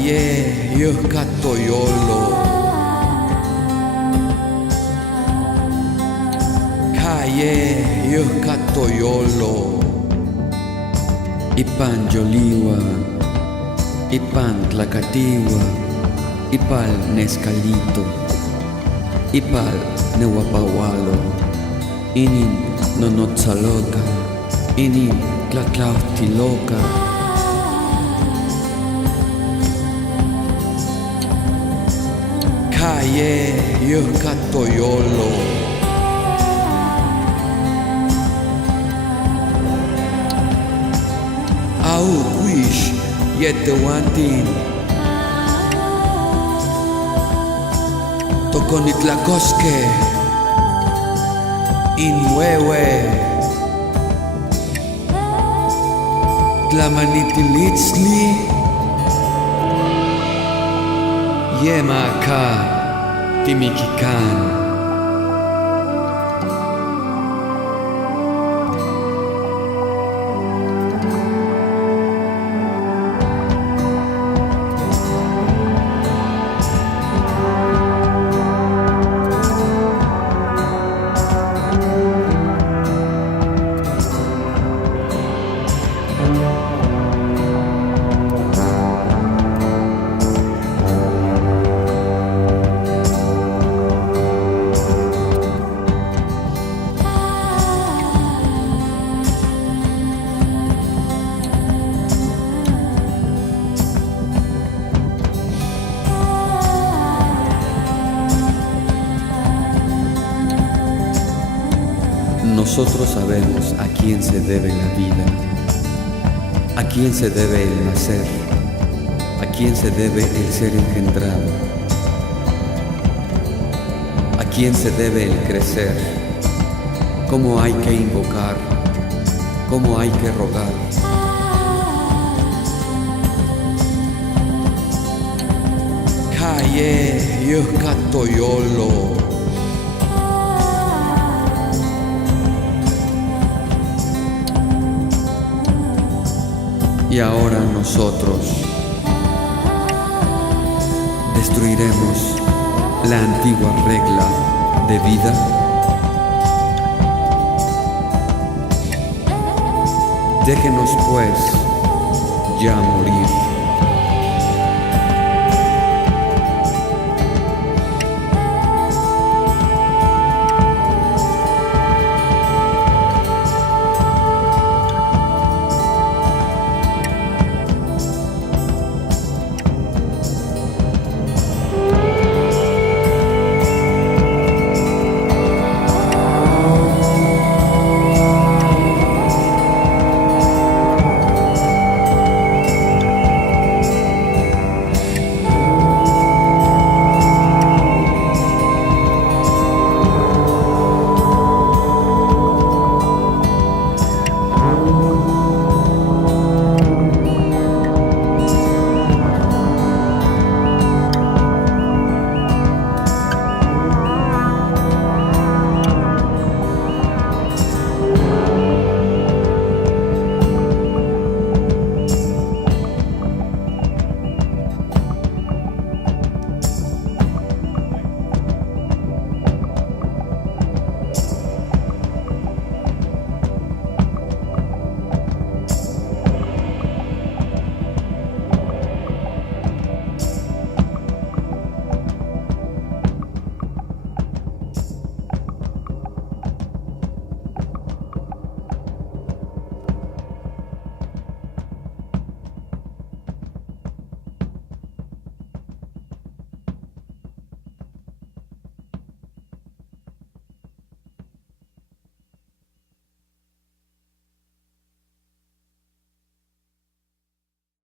Kaye yuhkatoyolo. Kaye yuhkatoyolo. Ipan yoliwa, ipan tlacatiwa, ipal nescalito, ipal nehuapawalo, inin nonotzaloca, inin tlatlauhtiloca. Kaye yuhkatoyolo. Au wish yetehuantin Toconitlacosque Inhuehue Tlamanitilitzli Yema acá Timiquican. Nosotros sabemos a quién se debe la vida, a quién se debe el nacer, a quién se debe el ser engendrado, a quién se debe el crecer, cómo hay que invocar, cómo hay que rogar. Kaye yuhkatoyolo. Y ahora nosotros destruiremos la antigua regla de vida. Déjenos pues ya morir.